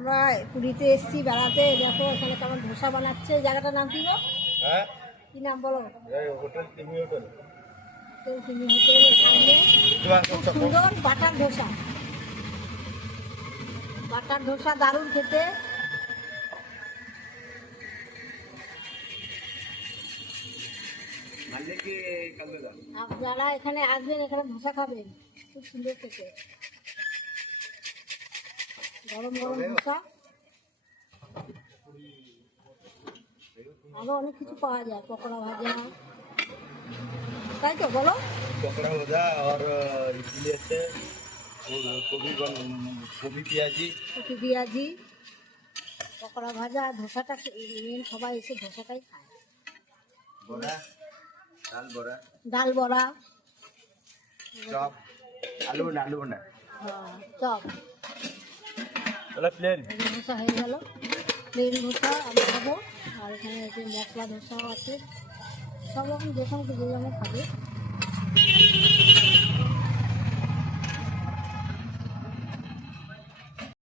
আমরা পুরীতে এসেছি বেড়াতে, দেখো এখানে কেমন ধোসা বানাচ্ছে। এই জায়গাটার নাম কি গো? হ্যাঁ, কি নাম বলো? হোটেল তিমি হোটেল। তুমি হোটেলের সামনে খুব সুন্দর বাটার ধোসা। বাটার ধোসা দারুণ খেতে। আপনারা এখানে আসবেন, এখানে ধোসা খাবেন, খুব সুন্দর খেতে। গরম গরম ধোসা, আরো অনেক কিছু পাওয়া যায়, পকোড়া ভাজা, তাই তো বলো? पकड़ा भाजा और इडली আছে, কবি পেঁয়াজি। কপি পেঁয়াজি, পকোড়া ভাজা, ধোসাটা মেন, সবাই এসে ধোসাটাই খায়। বড়া, ডাল বড়া, চপ, আলু না হ্যাঁ, চপ। তাহলে প্লেন ধোসা হয়ে গেল, প্লেন ধোসা আমি খাবো। আর এখানে যে মশলা ধোসাও আছে, সব রকম যে সমস্ত যে যেমন খাবে।